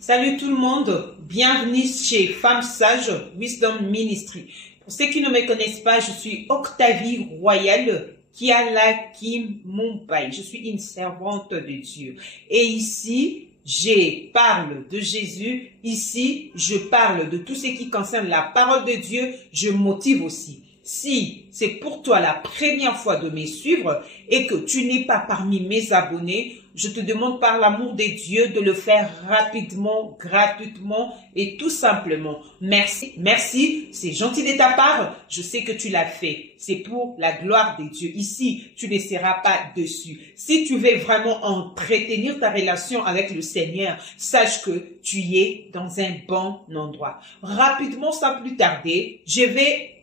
Salut tout le monde, bienvenue chez Femmes Sages Wisdom Ministry. Pour ceux qui ne me connaissent pas, je suis Octavie Royale Kiala Kim Mumbai. Je suis une servante de Dieu. Et ici, je parle de Jésus. Ici, je parle de tout ce qui concerne la parole de Dieu. Je motive aussi. Si c'est pour toi la première fois de me suivre et que tu n'es pas parmi mes abonnés, je te demande par l'amour de Dieu de le faire rapidement, gratuitement et tout simplement. Merci, merci, c'est gentil de ta part, je sais que tu l'as fait. C'est pour la gloire de Dieu. Ici, tu ne seras pas dessus. Si tu veux vraiment entretenir ta relation avec le Seigneur, sache que tu es dans un bon endroit. Rapidement, sans plus tarder, je vais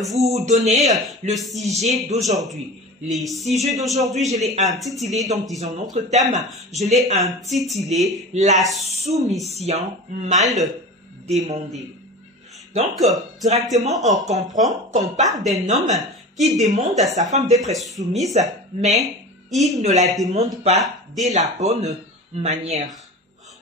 vous donner le sujet d'aujourd'hui. Les sujets d'aujourd'hui, je l'ai intitulé, donc disons notre thème, je l'ai intitulé la soumission mal demandée. Donc, directement, on comprend qu'on parle d'un homme qui demande à sa femme d'être soumise, mais il ne la demande pas de la bonne manière.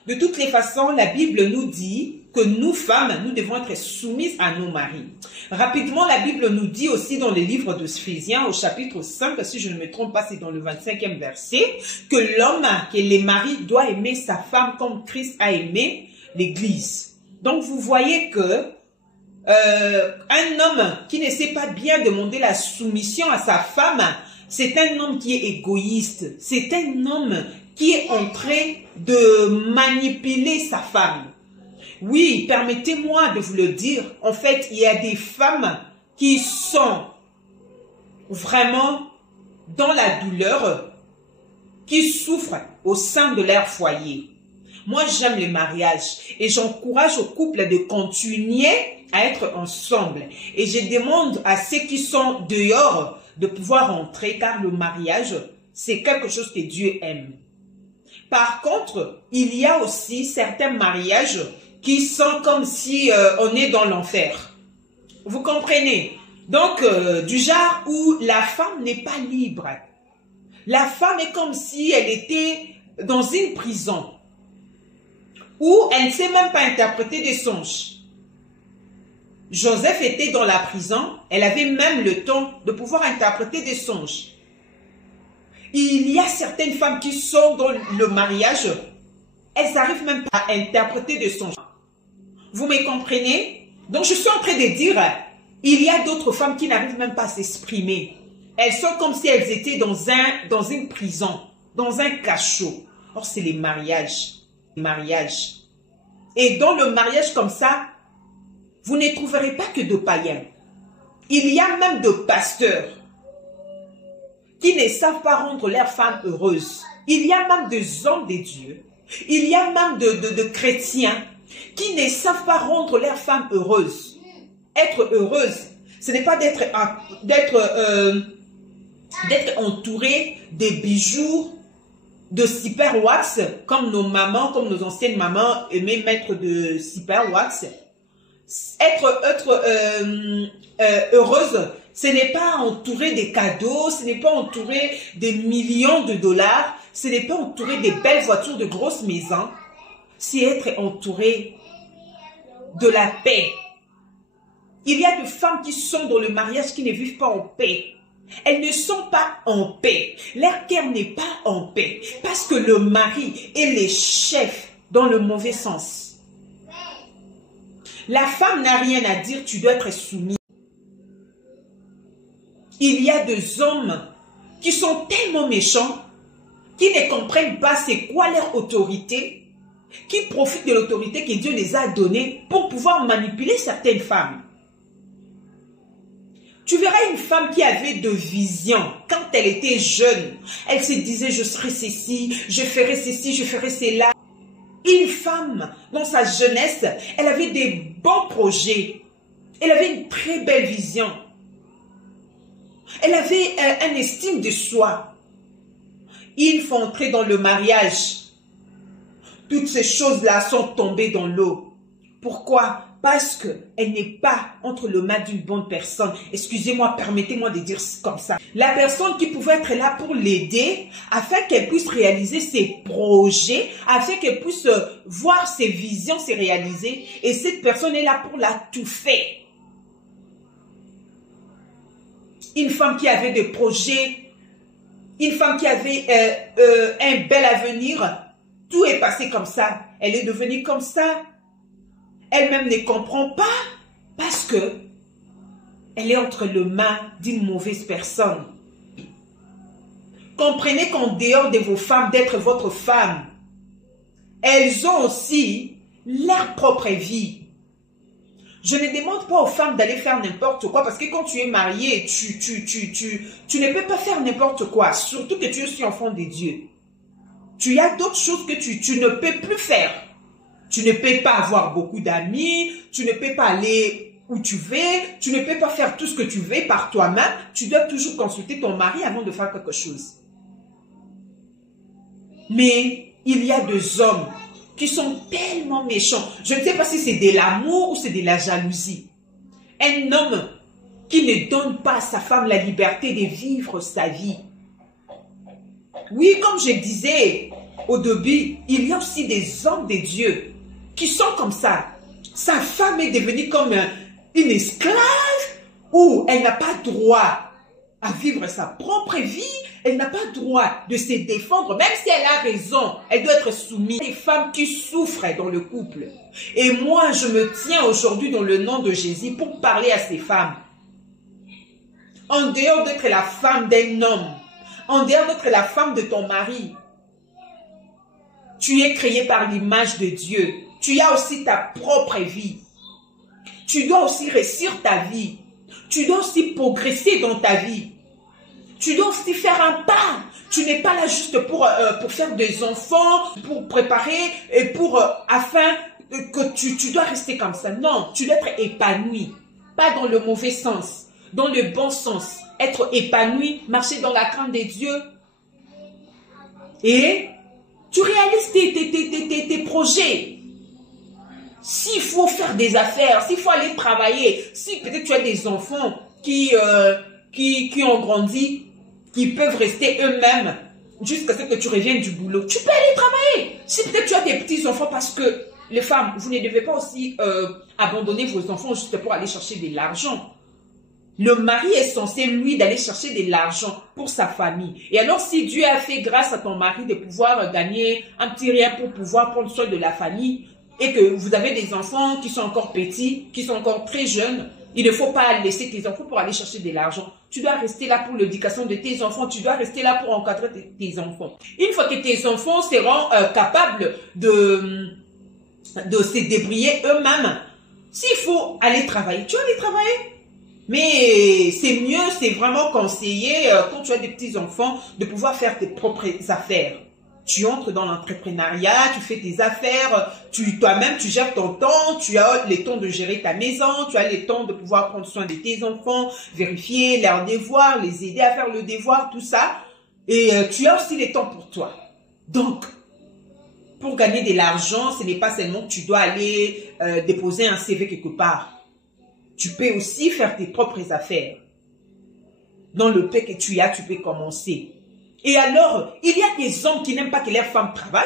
De toutes les façons, la Bible nous dit que nous, femmes, nous devons être soumises à nos maris. Rapidement, la Bible nous dit aussi dans le livre d'Éphésiens, au chapitre 5, si je ne me trompe pas, c'est dans le 25e verset, que l'homme, que le mari doit aimer sa femme comme Christ a aimé l'Église. Donc, vous voyez que un homme qui ne sait pas bien demander la soumission à sa femme, c'est un homme qui est égoïste. C'est un homme qui est en train de manipuler sa femme. Oui, permettez-moi de vous le dire. En fait, il y a des femmes qui sont vraiment dans la douleur, qui souffrent au sein de leur foyer. Moi, j'aime le mariage et j'encourage au couple de continuer à être ensemble. Et je demande à ceux qui sont dehors de pouvoir entrer, car le mariage, c'est quelque chose que Dieu aime. Par contre, il y a aussi certains mariages qui sont comme si on est dans l'enfer. Vous comprenez? Donc, du genre où la femme n'est pas libre. La femme est comme si elle était dans une prison, où elle ne sait même pas interpréter des songes. Joseph était dans la prison, elle avait même le temps de pouvoir interpréter des songes. Il y a certaines femmes qui sont dans le mariage, elles n'arrivent même pas à interpréter des songes. Vous me comprenez? Donc je suis en train de dire, il y a d'autres femmes qui n'arrivent même pas à s'exprimer. Elles sont comme si elles étaient dans une prison, dans un cachot. Or c'est les mariages. Et dans le mariage comme ça, vous ne trouverez pas que de païens. Il y a même de pasteurs qui ne savent pas rendre leurs femmes heureuses. Il y a même des hommes de Dieu. Il y a même de chrétiens qui ne savent pas rendre leurs femmes heureuses. Être heureuse, ce n'est pas d'être entouré de bijoux, de super wax, comme nos mamans, comme nos anciennes mamans aimaient mettre de super wax. Être heureuse, ce n'est pas entouré des cadeaux, ce n'est pas entouré des millions de dollars, ce n'est pas entouré des belles voitures, de grosses maisons. C'est être entouré de la paix. Il y a des femmes qui sont dans le mariage qui ne vivent pas en paix. Elles ne sont pas en paix. Leur cœur n'est pas en paix. Parce que le mari est le chef dans le mauvais sens. La femme n'a rien à dire, tu dois être soumise. Il y a des hommes qui sont tellement méchants, qui ne comprennent pas c'est quoi leur autorité, qui profitent de l'autorité que Dieu les a donnée pour pouvoir manipuler certaines femmes. Tu verras une femme qui avait de vision quand elle était jeune. Elle se disait, je serai ceci, je ferai ceci, je ferai cela. Une femme, dans sa jeunesse, elle avait des bons projets. Elle avait une très belle vision. Elle avait une estime de soi. Une fois entrée dans le mariage, toutes ces choses-là sont tombées dans l'eau. Pourquoi? parce qu'elle n'est pas entre les mains d'une bonne personne. Excusez-moi, permettez-moi de dire comme ça. La personne qui pouvait être là pour l'aider, afin qu'elle puisse réaliser ses projets, afin qu'elle puisse voir ses visions se réaliser. Et cette personne est là pour la touffer. Une femme qui avait des projets, une femme qui avait un bel avenir, tout est passé comme ça. Elle est devenue comme ça. Elle-même ne comprend pas parce que elle est entre les mains d'une mauvaise personne. Comprenez qu'en dehors de vos femmes, d'être votre femme, elles ont aussi leur propre vie. Je ne demande pas aux femmes d'aller faire n'importe quoi parce que quand tu es marié, tu ne peux pas faire n'importe quoi. Surtout que tu es aussi enfant de Dieu. Tu as d'autres choses que tu ne peux plus faire. Tu ne peux pas avoir beaucoup d'amis, tu ne peux pas aller où tu veux, tu ne peux pas faire tout ce que tu veux par toi-même. Tu dois toujours consulter ton mari avant de faire quelque chose. Mais il y a des hommes qui sont tellement méchants. Je ne sais pas si c'est de l'amour ou c'est de la jalousie. Un homme qui ne donne pas à sa femme la liberté de vivre sa vie. Oui, comme je disais au début, il y a aussi des hommes de Dieu qui sont comme ça. Sa femme est devenue comme une esclave où elle n'a pas droit à vivre sa propre vie. Elle n'a pas droit de se défendre, même si elle a raison. Elle doit être soumise. Les femmes qui souffrent dans le couple. Et moi, je me tiens aujourd'hui dans le nom de Jésus pour parler à ces femmes. En dehors d'être la femme d'un homme, en dehors d'être la femme de ton mari, tu es créé par l'image de Dieu. Tu as aussi ta propre vie. Tu dois aussi réussir ta vie. Tu dois aussi progresser dans ta vie. Tu dois aussi faire un pas. Tu n'es pas là juste pour faire des enfants, pour préparer et afin que tu dois rester comme ça. Non, tu dois être épanoui. Pas dans le mauvais sens, dans le bon sens. Être épanoui, marcher dans la crainte de Dieu. Et tu réalises tes projets. S'il faut faire des affaires, s'il faut aller travailler, si peut-être tu as des enfants qui ont grandi, qui peuvent rester eux-mêmes jusqu'à ce que tu reviennes du boulot, tu peux aller travailler. Si peut-être tu as des petits-enfants, parce que les femmes, vous ne devez pas aussi abandonner vos enfants juste pour aller chercher de l'argent. Le mari est censé, lui, d'aller chercher de l'argent pour sa famille. Et alors, si Dieu a fait grâce à ton mari de pouvoir gagner un petit rien pour pouvoir prendre soin de la famille, et que vous avez des enfants qui sont encore petits, qui sont encore très jeunes, il ne faut pas laisser tes enfants pour aller chercher de l'argent. Tu dois rester là pour l'éducation de tes enfants. Tu dois rester là pour encadrer tes enfants. Une fois que tes enfants seront capables de se débrouiller eux-mêmes, s'il faut aller travailler, tu vas aller travailler. Mais c'est mieux, c'est vraiment conseillé quand tu as des petits-enfants de pouvoir faire tes propres affaires. Tu entres dans l'entrepreneuriat, tu fais tes affaires, toi-même tu gères ton temps, tu as le temps de gérer ta maison, tu as le temps de pouvoir prendre soin de tes enfants, vérifier leurs devoirs, les aider à faire le devoir, tout ça. Et tu as aussi le temps pour toi. Donc, pour gagner de l'argent, ce n'est pas seulement que tu dois aller déposer un CV quelque part. Tu peux aussi faire tes propres affaires. Dans le peu que tu as, tu peux commencer. Et alors, il y a des hommes qui n'aiment pas que leurs femmes travaillent,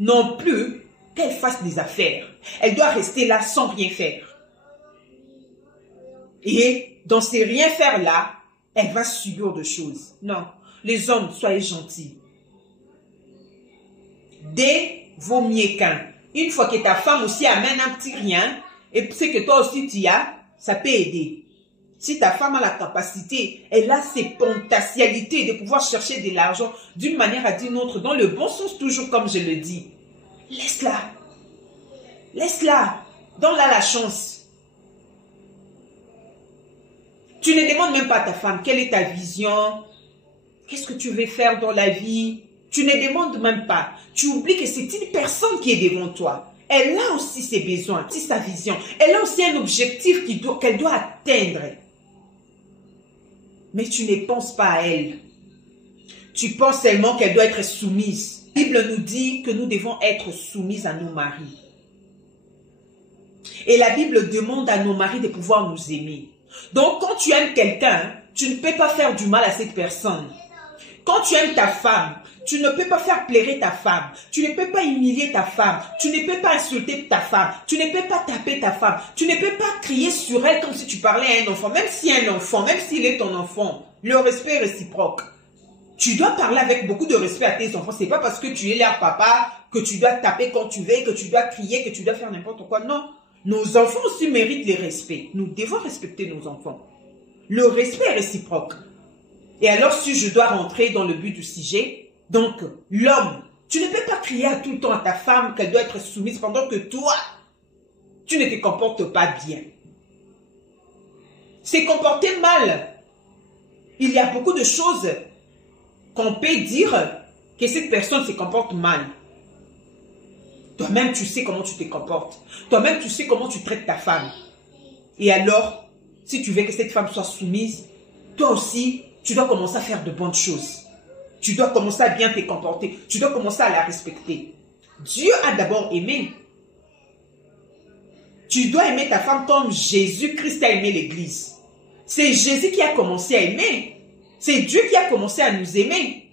non plus qu'elles fassent des affaires. Elle doit rester là sans rien faire. Et dans ces rien faire là, elle va subir de choses. Non, les hommes, soyez gentils. Dès vaut mieux qu'un. Une fois que ta femme aussi amène un petit rien, et c'est que toi aussi tu as, ça peut aider. Si ta femme a la capacité, elle a ses potentialités de pouvoir chercher de l'argent d'une manière à d'une autre, dans le bon sens toujours comme je le dis. Laisse-la. Laisse-la. Donne-la la chance. Tu ne demandes même pas à ta femme quelle est ta vision, qu'est-ce que tu veux faire dans la vie. Tu ne demandes même pas. Tu oublies que c'est une personne qui est devant toi. Elle a aussi ses besoins, aussi sa vision. Elle a aussi un objectif qu'elle doit atteindre. Mais tu ne penses pas à elle. Tu penses seulement qu'elle doit être soumise. La Bible nous dit que nous devons être soumises à nos maris. Et la Bible demande à nos maris de pouvoir nous aimer. Donc, quand tu aimes quelqu'un, tu ne peux pas faire du mal à cette personne. Quand tu aimes ta femme, tu ne peux pas faire pleurer ta femme. Tu ne peux pas humilier ta femme. Tu ne peux pas insulter ta femme. Tu ne peux pas taper ta femme. Tu ne peux pas crier sur elle comme si tu parlais à un enfant. Même si un enfant, même s'il est ton enfant, le respect est réciproque. Tu dois parler avec beaucoup de respect à tes enfants. Ce n'est pas parce que tu es leur papa que tu dois taper quand tu veux, que tu dois crier, que tu dois faire n'importe quoi. Non. Nos enfants aussi méritent le respect. Nous devons respecter nos enfants. Le respect est réciproque. Et alors, si je dois rentrer dans le but du sujet, donc, l'homme, tu ne peux pas crier tout le temps à ta femme qu'elle doit être soumise pendant que toi, tu ne te comportes pas bien. C'est comporter mal. Il y a beaucoup de choses qu'on peut dire que cette personne se comporte mal. Toi-même, tu sais comment tu te comportes. Toi-même, tu sais comment tu traites ta femme. Et alors, si tu veux que cette femme soit soumise, toi aussi, tu dois commencer à faire de bonnes choses. Tu dois commencer à bien te comporter. Tu dois commencer à la respecter. Dieu a d'abord aimé. Tu dois aimer ta femme comme Jésus-Christ a aimé l'Église. C'est Jésus qui a commencé à aimer. C'est Dieu qui a commencé à nous aimer.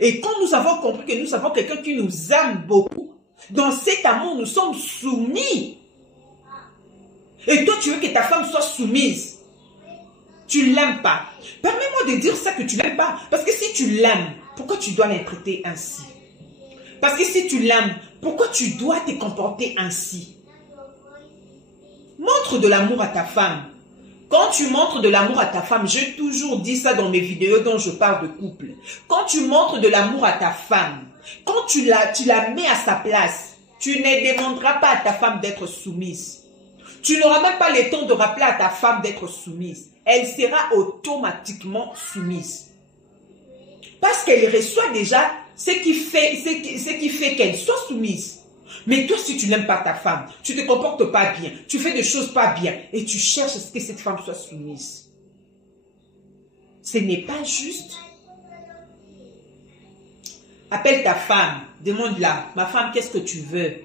Et quand nous avons compris que nous avons quelqu'un qui nous aime beaucoup, dans cet amour, nous sommes soumis. Et toi, tu veux que ta femme soit soumise. Tu ne l'aimes pas. Permets-moi de dire ça que tu ne l'aimes pas. Parce que si tu l'aimes, pourquoi tu dois la traiter ainsi? Parce que si tu l'aimes, pourquoi tu dois te comporter ainsi? Montre de l'amour à ta femme. Quand tu montres de l'amour à ta femme, j'ai toujours dit ça dans mes vidéos dont je parle de couple. Quand tu montres de l'amour à ta femme, quand tu la mets à sa place, tu ne demanderas pas à ta femme d'être soumise. Tu n'auras même pas le temps de rappeler à ta femme d'être soumise. Elle sera automatiquement soumise. Parce qu'elle reçoit déjà ce qui fait qu'elle soit soumise. Mais toi, si tu n'aimes pas ta femme, tu ne te comportes pas bien, tu fais des choses pas bien et tu cherches à ce que cette femme soit soumise. Ce n'est pas juste. Appelle ta femme, demande-la, ma femme, qu'est-ce que tu veux?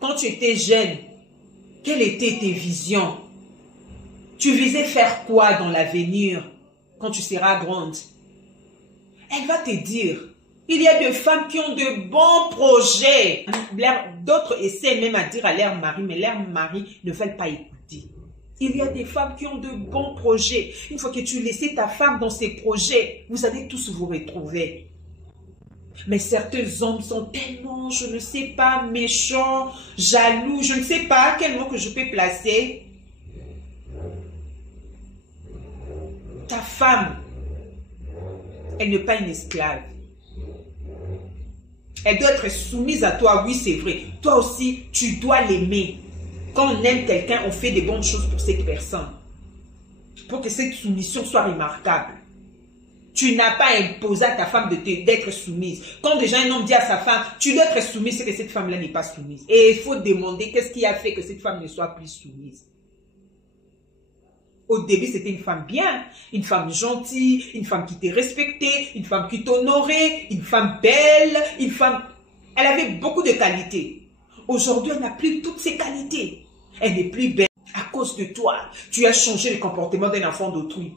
Quand tu étais jeune, quelles étaient tes visions? Tu visais faire quoi dans l'avenir quand tu seras grande? Elle va te dire. Il y a des femmes qui ont de bons projets. D'autres essaient même à dire à leur mari, mais leurs maris ne veulent pas écouter. Il y a des femmes qui ont de bons projets. Une fois que tu laisses ta femme dans ses projets, vous allez tous vous retrouver. Mais certains hommes sont tellement, je ne sais pas, méchants, jaloux, je ne sais pas quel mot que je peux placer. Ta femme, elle n'est pas une esclave. Elle doit être soumise à toi, oui c'est vrai. Toi aussi, tu dois l'aimer. Quand on aime quelqu'un, on fait des bonnes choses pour cette personne. Pour que cette soumission soit remarquable. Tu n'as pas imposé à ta femme d'être soumise. Quand déjà un homme dit à sa femme, tu dois être soumise, c'est que cette femme-là n'est pas soumise. Et il faut demander qu'est-ce qui a fait que cette femme ne soit plus soumise. Au début, c'était une femme bien, une femme gentille, une femme qui te respectait, une femme qui t'honorait, une femme belle, une femme... Elle avait beaucoup de qualités. Aujourd'hui, elle n'a plus toutes ces qualités. Elle n'est plus belle. À cause de toi, tu as changé le comportement d'un enfant d'autrui.